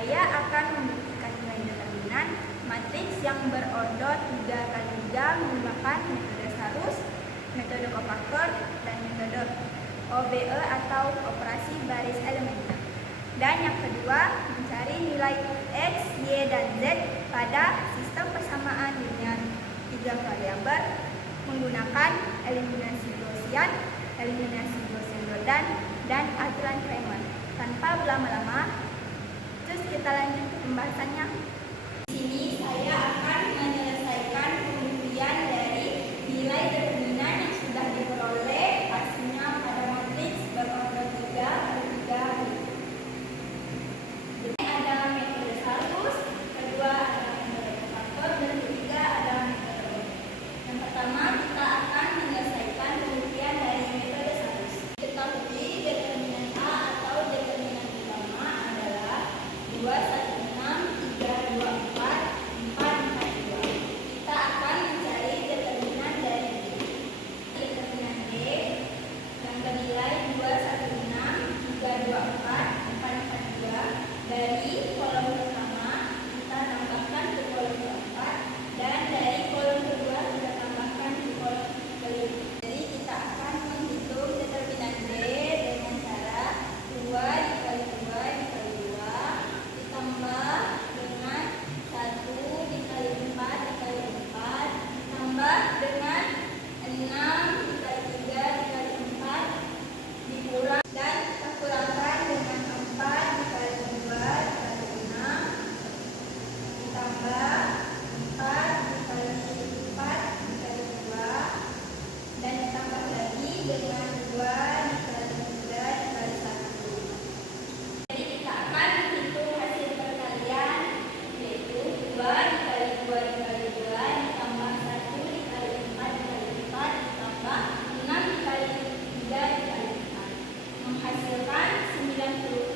Saya akan membuktikan nilai determinan matriks yang berorder 3 kali 3 menggunakan metode Sarus, metode kofaktor, dan metode OBE atau operasi baris elementar. Dan yang kedua, mencari nilai X, Y, dan Z pada sistem persamaan dengan 3 variabel menggunakan eliminasi Gaussian, Jordan, dan aturan Kramer. Tanpa berlama-lama, terus kita lanjut ke pembahasannya. Di sini saya akan menyelesaikan pembuktian dari nilai determinan yang sudah diperoleh hasilnya pada matriks berorder 3 kali 3 ini. Ini adalah metode Sarus, kedua adalah metode kofaktor, dan ketiga adalah metode OBE. Yang pertama, kita akan menyelesaikan pembuktian dari metode Sarus. Diketahui determinan A atau determinan utama adalah 2, 1, 6, 3, 2, 4, 4, 4, 2. Kita akan mencari determinan dari D. Determinan D yang bernilai 2, 1, 6, 3, 2, 4, 4, 4, 2. Dari kolom pertama kita tambahkan ke kolom keempat, dan dari kolom kedua kita tambahkan ke kolom kelima. Jadi kita akan menghitung determinan D dengan cara 2 dikali 2 dikali 2 ditambah dengan 1 dikali 4 dikali 4 ditambah dengan 6 dikali 3 dikali 4 dikurang, dan kita kurangkan dengan 4 dikali 2 dikali 6 ditambah 4 dikali 4 dikali 2 dan ditambah lagi dengan 2 dikali 3 dikali 1. Jadi kita akan menghitung hasil perkalian, yaitu 2 dikali 2 dikali 2 ditambah 1 dikali 4 dikali 4 ditambah 6 dikali 3 dikali 4 menghasilkan 96,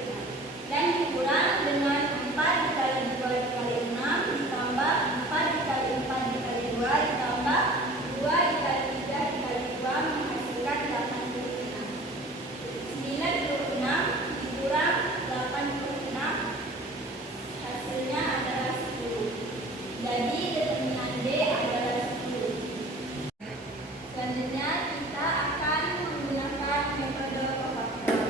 dan dikurang dengan 4 dikali 2 dikali 6 ditambah 4 dikali 4 dikali 2 ditambah 2 dikali 3 dikali 2 menghasilkan 86. 96 dikurang 86 hasilnya adalah 10. Jadi determinan D adalah 10. Selanjutnya kita akan menggunakan metode kofaktor.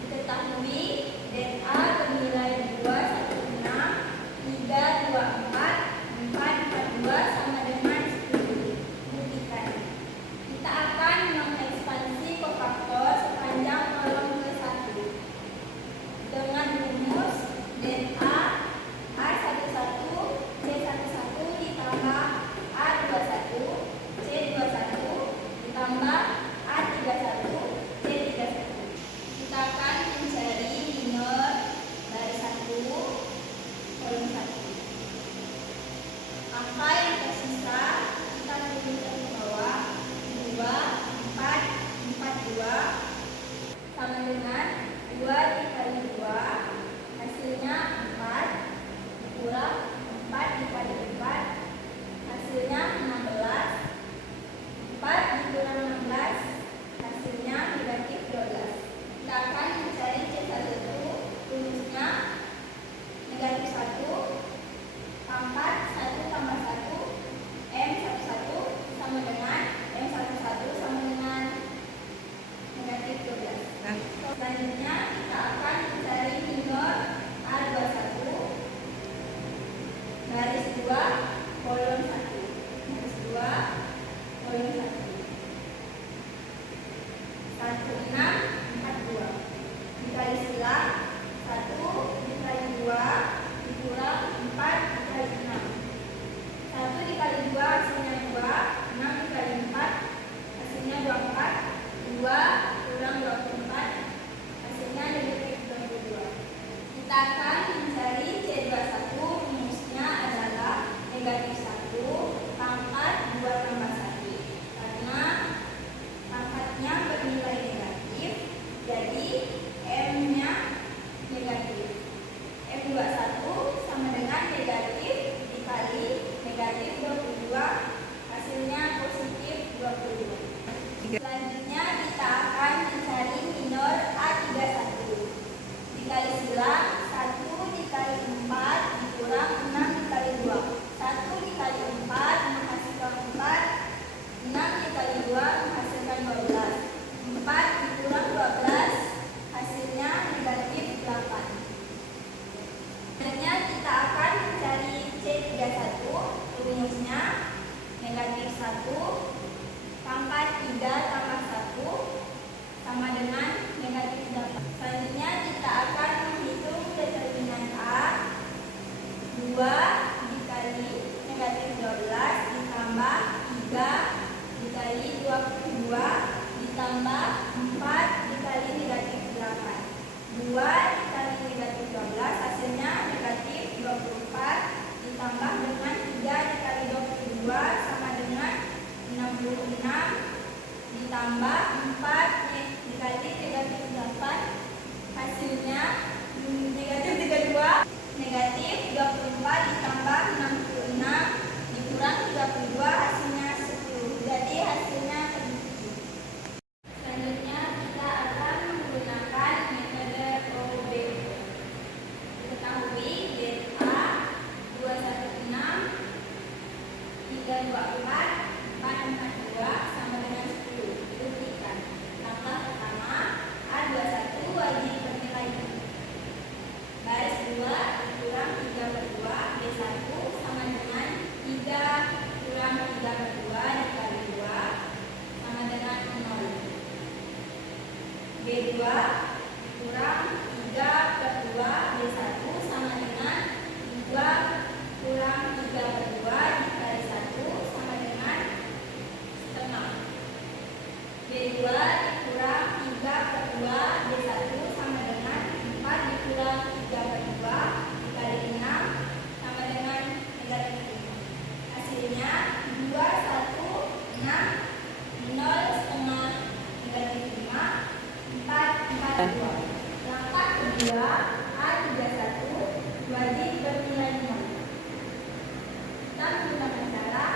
Diketahui dA bernilai 2, 1, 6, 3, 2, 4, 4, 4, 2 sama dengan 10. Buktikan. Kita akan mengekspansi kofaktor sepanjang kolom ke-1 dengan rumus dA A11 C11 ditambah A21 C21 ditambah A31 C31. Kita akan mencari minor dari 1 kolom 1. Angka yang tersisa kita tuliskan ke bawah. 2, 4, 4, 2 sama dengan 2 dikali 2 hasilnya 4 kurang 4 dikali 4 hasilnya 16. 4 dikurang 16 hasilnya negatif 12. Kita akan mencari C1, rumusnya negatif 1 pangkat 1 tambah 1 M11 sama dengan M11 sama dengan negatif 12. Selanjutnya kita akan mencari minor A21 garis 2 kolom 1 garis 2 kolom 1 16 42 dikali silang 1 dikali 2 dikurang 4 dikali 6. 1 dikali 2 hasilnya 2, 6 dikali 4 hasilnya 24, 2 kurang 24 hasilnya negatif 22. Kita akan mencari C21, rumusnya adalah negatif 1 pangkat 2 tambah 1 karena pangkatnya bernilai negatif, jadi M-nya negatif. M21 sama dengan negatif dikali negatif 22 hasilnya positif 22. Selanjutnya kita akan mencari minor A31. Dikali silang 1 B31 rumusnya negatif 1 pangkat 3 tambah 1 sama dengan negatif 8. Selanjutnya kita akan menghitung determinan A. 2 dikali negatif 12 ditambah 3 dikali 22 ditambah 4 dikali negatif 8. 2 dikali negatif 12 hasilnya negatif 24 ditambah dengan 3 dikali 22 sama dengan 66 ditambah 4 dikali negatif 8 hasilnya negatif 32. Negatif 24 ditambah 66 dikurang 32 hasilnya 10. Jadi hasilnya 7. Selanjutnya kita akan menggunakan metode OB. Diketahui delta 216 324 442 sama dengan 10. Buktikan. Langkah pertama, A21 wajib bernilai 1. Baris 2 kurang 3/2 B1 sama dengan 3 kurang 3/2 dikali 2 sama dengan 0. B2 kurang 3/2 B1 sama dengan 2 kurang 3/2 dikali 1 sama dengan setengah. B2 dikurang 3/2 B1 sama dengan 4 dikurang 3/2 dikali 6 sama dengan negatif 5. Hasilnya 2, 1, 6, 0, setengah, negatif 5, 4, 4, 2. Langkah kedua, A31 wajib bernilai 0. Kita menggunakan cara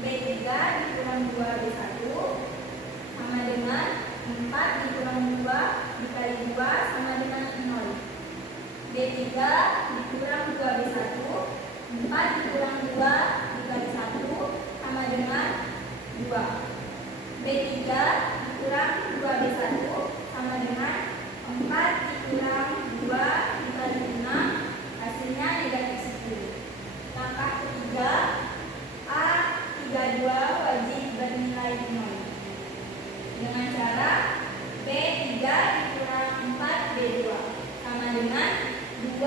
B3 dikurang 2 B1 sama dengan 4 dikurang 2 dikali 2 sama dengan 0. B3 dikurang 2 B1 4 dikurang 2 dikali 1 sama dengan 2. B3 dikurang 2 B1 sama dengan 4 dikurang 2 dikali 6 hasilnya negatif 10. Langkah ketiga, A32 wajib bernilai 0 dengan cara B3 dikurang 4 B2 sama dengan 2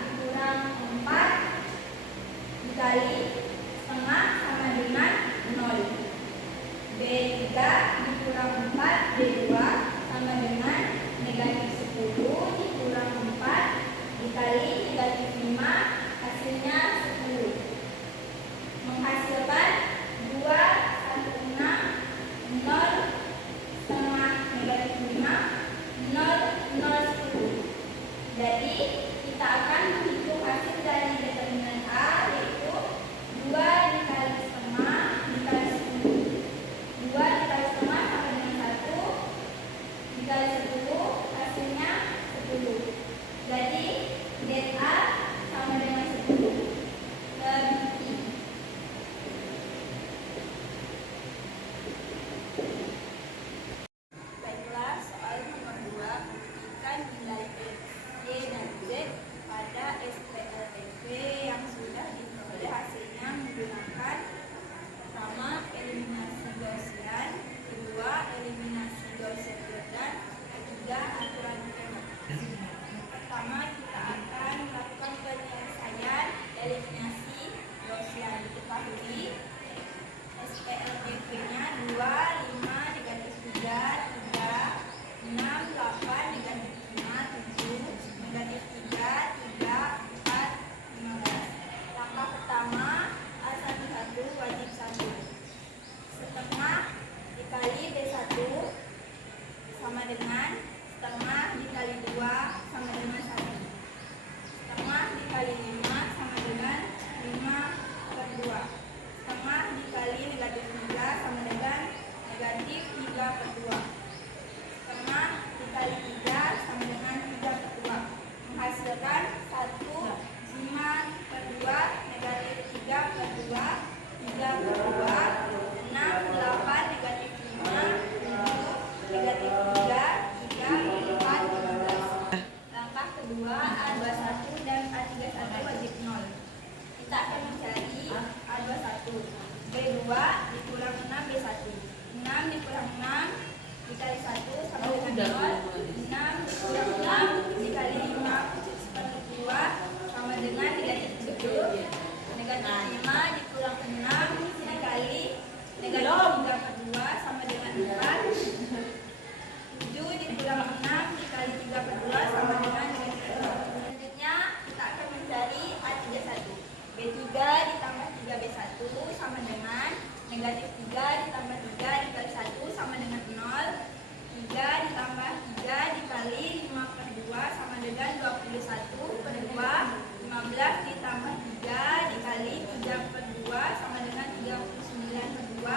dikurang 4 dikali setengah sama dengan 0. B3 dikurang 4 B2 sama dengan negatif 10 dikurang 4 dikali negatif 5 hasilnya 10. Menghasilkan 2, 1, 6, 0, setengah, negatif 5, 0, 0, 10. Jadi kita akan menghitung hasil dari determinan A, yaitu 2 dikali setengah dikali 10. 2 dikali setengah sama dengan 1 dikali 10 hasilnya 10. Jadi det A sama dengan 10. Terbukti. Baiklah, soal nomor 2, buktikan nilai X, Y, dan Z pada SPLTV yang sudah diperoleh hasilnya menggunakan pertama eliminasi Gaussian, kedua eliminasi Gaussian-Jordan, ketiga aturan Fermat. Pertama kita akan melakukan penyelesaian eliminasi Gaussian. Diketahui SPLTV-nya 2, 5, negatif 3, 3, 6, 8, negatif 5, 7, negatif 3, 3, 4, 15. Langkah pertama, A11 wajib 1. Setengah dikali B1 sama dengan setengah dikali 2 sama dengan 1. Setengah dikali 5 sama dengan Negatif 3 ditambah 3 dikali 1 sama dengan 0. 3 ditambah 3 dikali 5 per 2 sama dengan 21 per 2. 15 ditambah 3 dikali 3 per 2 sama dengan 39 per 2.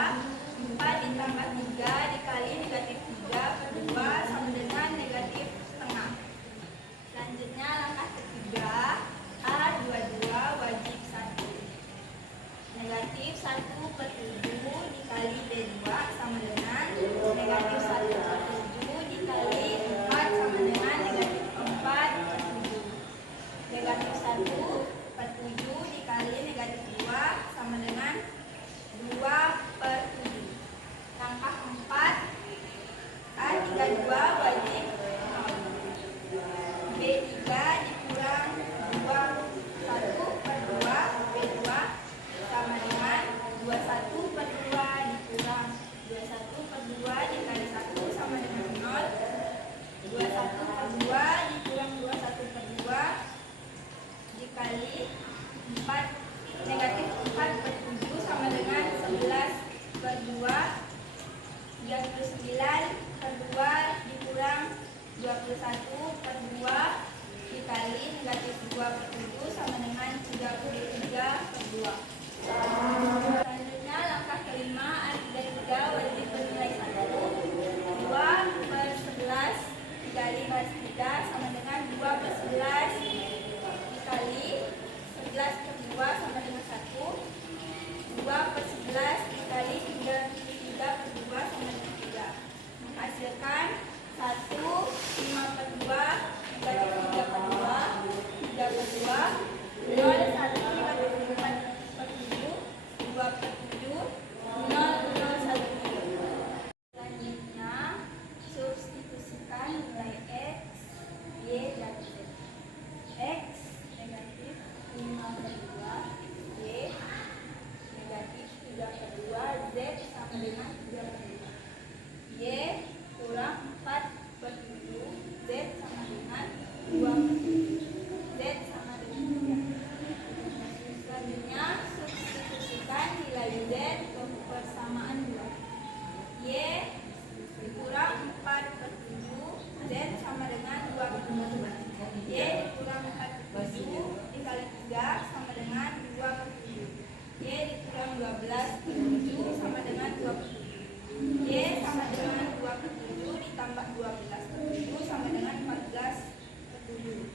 4 ditambah 3 dikali negatif 3 per 2 sama dengan negatif setengah. Selanjutnya langkah ketiga, A22 wajib 1. Negatif 1 per 7 dikali B2 sama dengan negatif 1 per 7 dikali 4 sama dengan negatif 4 per 7. Negatif 1 per 7 dikali negatif 2 sama dengan 2 per 7. Langkah 4, A32 wajib 0. B3 dikurang 21 per 2 B2 sama dengan 21 per 2 dikurang 21 per 2 dikali 1 sama dengan 0. 21 per 2 dikurang 21 per 2 dikali 4 negatif 4 per 7 sama dengan 11 per 2. 39 per 2 dikurang 21 per 2 dikali negatif 2 per 7 sama dengan 33 per 2. Selanjutnya langkah kelima, A33 wajib bernilai 1. 2 per 11 dikali baris 3 sama dengan 2 per 11 dikali 11 per 2 sama dengan 1. 2 per 11 dikali 3 per 2 sama dengan 3. Menghasilkan 1, 5 per 2 negatif 3 per 2 3 per 2 0, 1 negatif 4 per 7 2 per 7 0, 0, 1. Selanjutnya substitusikan nilai X, Y, dan Z. X negatif 5 per 2 Y negatif 3 per 2 Z sama dengan 3 per 2. Y kurang 4 per 7 Z sama dengan 2 per 7. Z sama dengan 3. Selanjutnya substitusikan nilai Z ke persamaan 2. Y dikurang 4 per 7 Z sama dengan 2 per 7. Y dikurang 4 per 7 dikali 3 sama dengan 2 per 7. Y dikurang 12 per 7 sama dengan 2 per 7. Y sama dengan 2 per 7 ditambah 12 per 7 sama dengan 14 per 7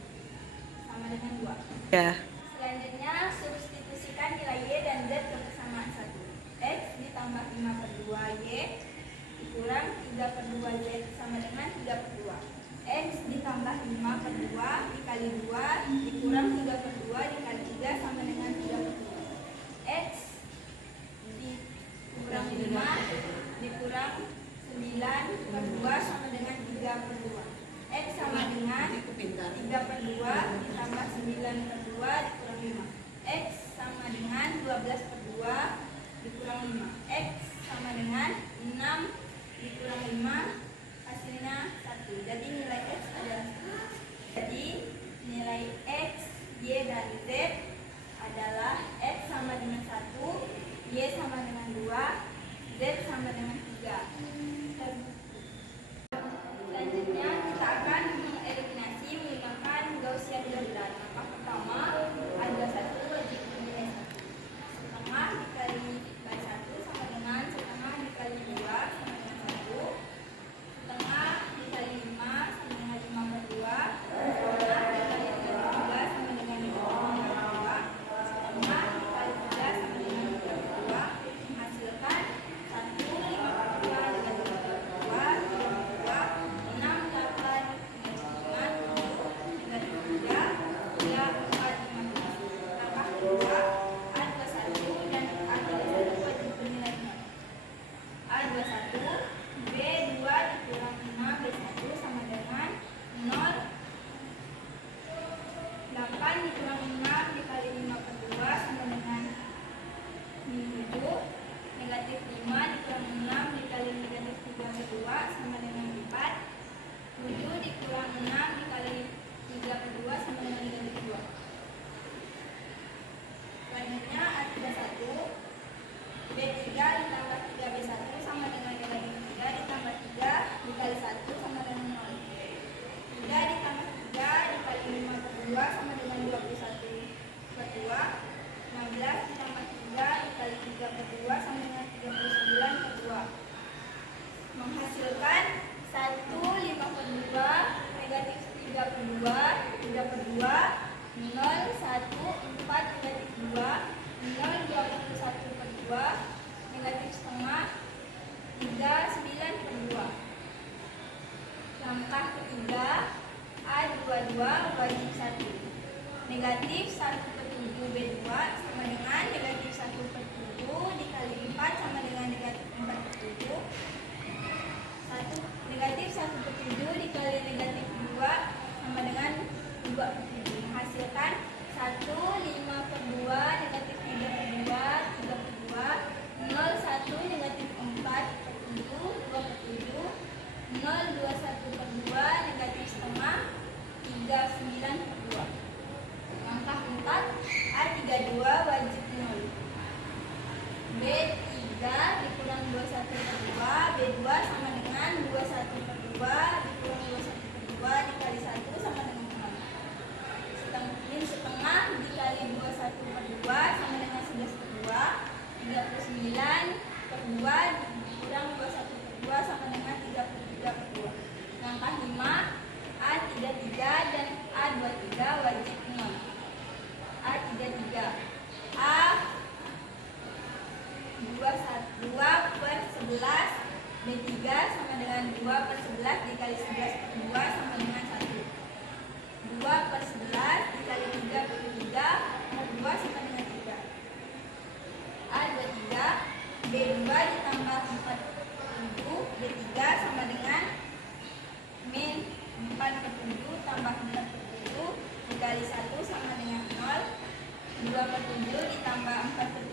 sama dengan 2. Ya. Selanjutnya substitusikan nilai Y dan Z ke persamaan 1. X ditambah 5 per 2 Y dikurang 3 per 2 Z sama dengan 3 per 2. X ditambah 5 per 2 dikali 2 dikurang 3 per 2 dikali 3 sama dengan 3 per 2. X dikurang 5 dikurang 9 per 2 sama dengan 3 per 2. X sama dengan 3 per 2 ditambah 9 per 2 dikurang 5. X sama dengan 12 per 2 dikurang 5. X sama dengan 6 dikurang 5 hasilnya 1. Jadi nilai X adalah 1. Jadi nilai X, Y, dan Z adalah X sama dengan 1, Y sama dengan 2, Z sama dengan 3. Selanjutnya kita akan mengeliminasi menggunakan Gaussian doublet. Langkah pertama, A21 wajib bernilai 1. Setengah dikali baris 1 sama dengan setengah dikali 2 sama dengan 1. Setengah dikali 5 sama dengan 5 per 2. Setengah dikali 3 sama dengan 5 per 2. Setengah dikali 3 sama dengan 3 per 2. Menghasilkan 1, 5 per 2 dengan 3 per 2, 3 per 2, 6, 8, 9, 10, dengan 3, 3, 4, 15. Langkah kedua, A21 dan A21 wajib bernilai 0. A21 B2 dikurang 5 B1 sama dengan 0. 8 dikurang 6 dikali 5 per 2 sama dengan 7. Negatif 5 dikurang 6 dikali negatif 3 per 2 sama dengan 4. 7 dikurang 6 dikali 3 per 2 sama dengan negatif 2. Selanjutnya A31 B3 ditambah 4 negatif 2, 0,21/2, negatif setengah, 3, 9/2. Langkah ketiga, A22 wajib 1. Negatif 1/7 B2 sama dengan negatif 1/7 dikali 4 sama dengan negatif 4/7. Negatif 1/7 dikali negatif 2 sama dengan 2/7. Menghasilkan 1, 5/2, negatif 3/2, 3/2, 0, 1, negatif 4/7, 2/7, 0, 21/2, negatif setengah, 3, 9/2. Langkah 4, A32 wajib 0. B3 dikurang 21/2, B2 sama dengan 21/2 dikurang 21/2 dikali 1 sama dengan 0. Min setengah dikali 21/2 sama dengan 11/2, 39/2 dikurang 21/2 sama dengan 33/2. Langkah 5, A33 dan A23 wajib 0. A33, A2/11 B3 sama dengan 2/11 dikali 11/2 sama dengan 1. 2/11 dikali 3/3, 2 sama dengan 3. A23 B2 ditambah 4/7 B3 sama dengan min 4/7 tambah 4/7 dikali 1 sama dengan 0. 2/7 ditambah 4/7